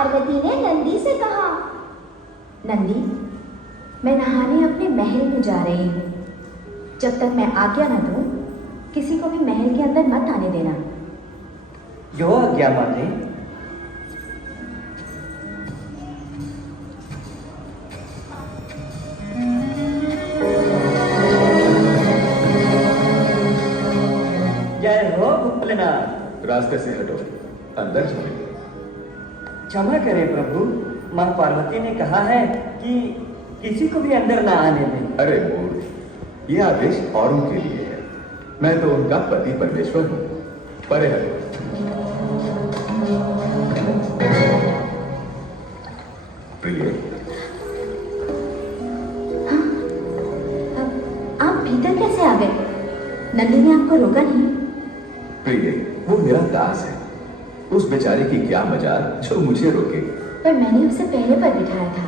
पार्वती ने नंदी से कहा, नंदी, मैं नहाने अपने महल में जा रही हूँ। जब तक मैं आज्ञा न दूँ, किसी को भी महल के अंदर मत आने देना। जो आज्ञा माते। जय हो भोलेनाथ। रास्ते से हटो, अंदर चलेंगे। क्षमा करें प्रभु, माँ पार्वती ने कहा है कि किसी को भी अंदर ना आने दें। अरे मूर्ख, ये आदेश औरों के लिए है। मैं तो उनका पति परमेश्वर हूँ। परे हटो। प्रिय, आप भीतर कैसे आ गए? नंदी ने आपको रोका नहीं? प्रिय, वो मेरा दास है। उस बेचारे की क्या मजाल जो मुझे रोके। पर मैंने उसे पहले पर बिठाया था।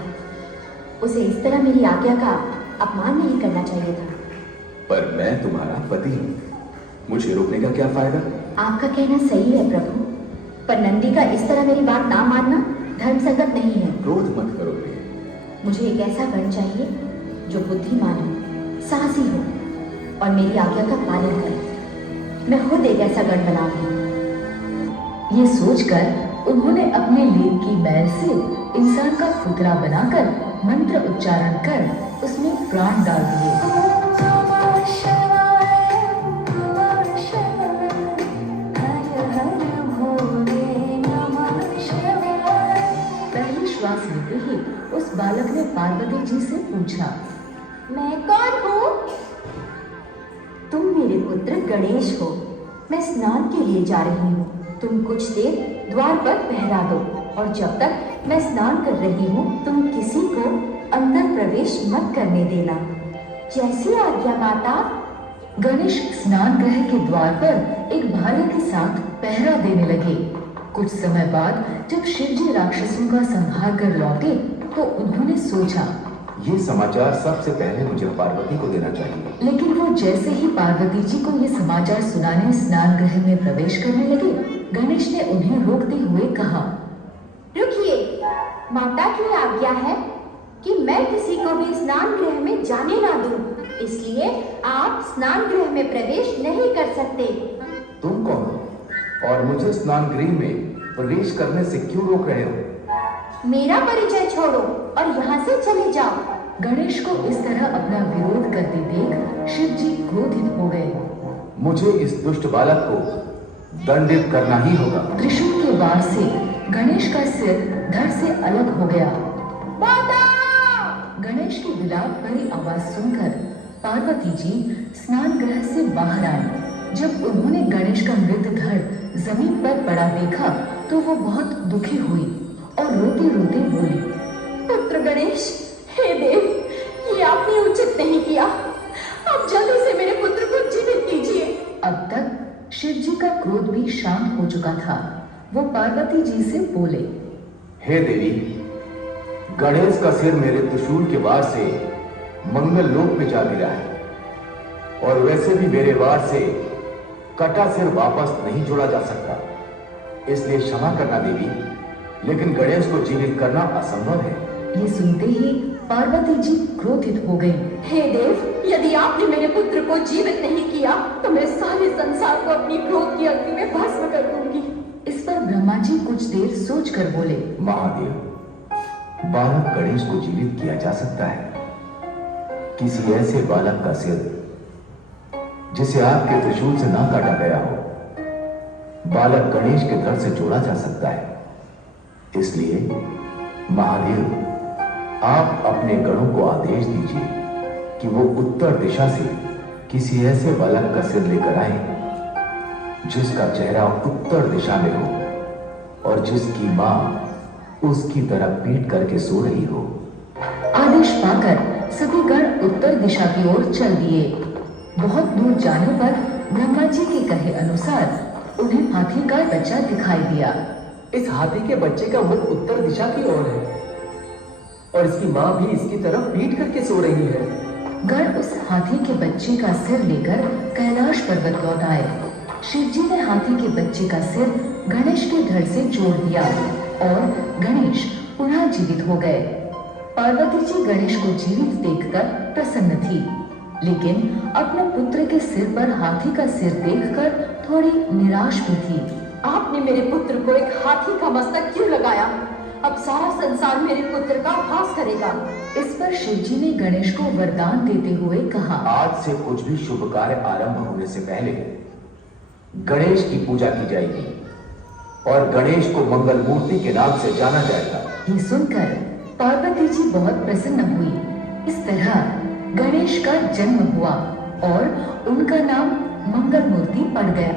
उसे इस तरह मेरी आज्ञा का अपमान नहीं करना चाहिए था। पर मैं तुम्हारा पति हूँ, मुझे रोकने का क्या फायदा? आपका कहना सही है प्रभु, पर नंदी का इस तरह मेरी बात ना मानना धर्म संगत नहीं है। क्रोध मत करो प्रिय। मुझे एक ऐसा गण चाहिए जो बुद्धिमान हो, साहसी हो और मेरी आज्ञा का पालन करे। मैं खुद एक ऐसा गण बनाऊंगी। ये सोचकर उन्होंने अपने लेन की मैल से इंसान का पुतला बनाकर मंत्र उच्चारण कर उसमें प्राण डाल दिए। पहली श्वास लेते ही उस बालक ने पार्वती जी से पूछा, मैं कौन हूँ? तुम मेरे पुत्र गणेश हो। मैं स्नान के लिए जा रही हूँ। तुम कुछ देर द्वार पर पहरा दो और जब तक मैं स्नान कर रही हूँ तुम किसी को अंदर प्रवेश मत करने देना। जैसी आज्ञा माता। गणेश स्नान गृह के द्वार पर एक भाले के साथ पहरा देने लगे। कुछ समय बाद जब शिवजी राक्षसों का संहार कर लौटे तो उन्होंने सोचा, ये समाचार सबसे पहले मुझे पार्वती को देना चाहिए। लेकिन वो जैसे ही पार्वती जी को ये समाचार सुनाने स्नान गृह में प्रवेश करने लगे, गणेश ने उन्हें रोकते हुए कहा, रुकिए, माता की आज्ञा है कि मैं किसी को भी स्नान गृह में जाने ना दूं, इसलिए आप स्नान गृह में प्रवेश नहीं कर सकते। तुम कौन हो और मुझे स्नान गृह में प्रवेश करने से क्यों रोक रहे हो? मेरा परिचय छोड़ो और यहाँ से चले जाओ। गणेश को इस तरह अपना विरोध करते देख शिवजी क्रोधित हो गए। मुझे इस दुष्ट बालक को दंडित करना ही होगा। त्रिशूल के वार से गणेश का सिर धड़ से अलग हो गया। माता! गणेश की विलाप भरी आवाज सुनकर पार्वती जी स्नान गृह से बाहर आई। जब उन्होंने गणेश का मृत धड़ जमीन पर पड़ा देखा तो वो बहुत दुखी हुई और रोते रोते बोली, पुत्र गणेश, हे देव, ये आपने उचित नहीं किया। अब जल्दी से मेरे पुत्र को जीवित कीजिए। अब तक शिवजी का क्रोध भी शांत हो चुका था। वो पार्वती जी से बोले, हे देवी, गणेश का सिर मेरे त्रिशूल के वार से मंगल लोक में जा गिरा है और वैसे भी मेरे वार से कटा सिर वापस नहीं जोड़ा जा सकता, इसलिए क्षमा करना देवी, लेकिन गणेश को जीवित करना असंभव है। ये सुनते ही पार्वती जी क्रोधित हो गई। हे देव, यदि आपने मेरे पुत्र को जीवित नहीं किया तो मैं सारे संसार को अपनी क्रोध की अग्नि में भस्म कर दूंगी। इस पर ब्रह्मा जी कुछ देर सोचकर बोले, महादेव, बालक गणेश को जीवित किया जा सकता है। किसी ऐसे बालक का सिर जिसे आपके त्रिशूल से ना काटा गया हो, बालक गणेश के धड़ से जोड़ा जा सकता है। इसलिए महादेव, आप अपने गणों को आदेश दीजिए कि वो उत्तर दिशा से किसी ऐसे बालक का सिर लेकर आए जिसका चेहरा उत्तर दिशा में हो और जिसकी मां उसकी तरफ पीट करके सो रही हो। आदेश पाकर सभी गण उत्तर दिशा की ओर चल दिए। बहुत दूर जाने पर ब्रह्मा जी के कहे अनुसार उन्हें हाथी का बच्चा दिखाई दिया। इस हाथी के बच्चे का मुख उत्तर दिशा की ओर है और इसकी माँ भी इसकी तरफ पीट करके सो रही है। गण उस हाथी के बच्चे का सिर लेकर कैलाश पर्वत लौट आए। शिवजी ने हाथी के बच्चे का सिर गणेश के धड़ से जोड़ दिया और गणेश पुनः जीवित हो गए। पार्वती जी गणेश को जीवित देखकर प्रसन्न थी, लेकिन अपने पुत्र के सिर पर हाथी का सिर देखकर थोड़ी निराश भी थी। आपने मेरे पुत्र को एक हाथी का मस्तक क्यों लगाया? अब सारा संसार मेरे पुत्र का उपहास करेगा। इस पर शिवजी ने गणेश को वरदान देते हुए कहा, आज से कुछ भी शुभ कार्य आरंभ होने से पहले गणेश की पूजा की जाएगी और गणेश को मंगल मूर्ति के नाम से जाना जाएगा। ये सुनकर पार्वती जी बहुत प्रसन्न हुई। इस तरह गणेश का जन्म हुआ और उनका नाम मंगल मूर्ति पड़ गया।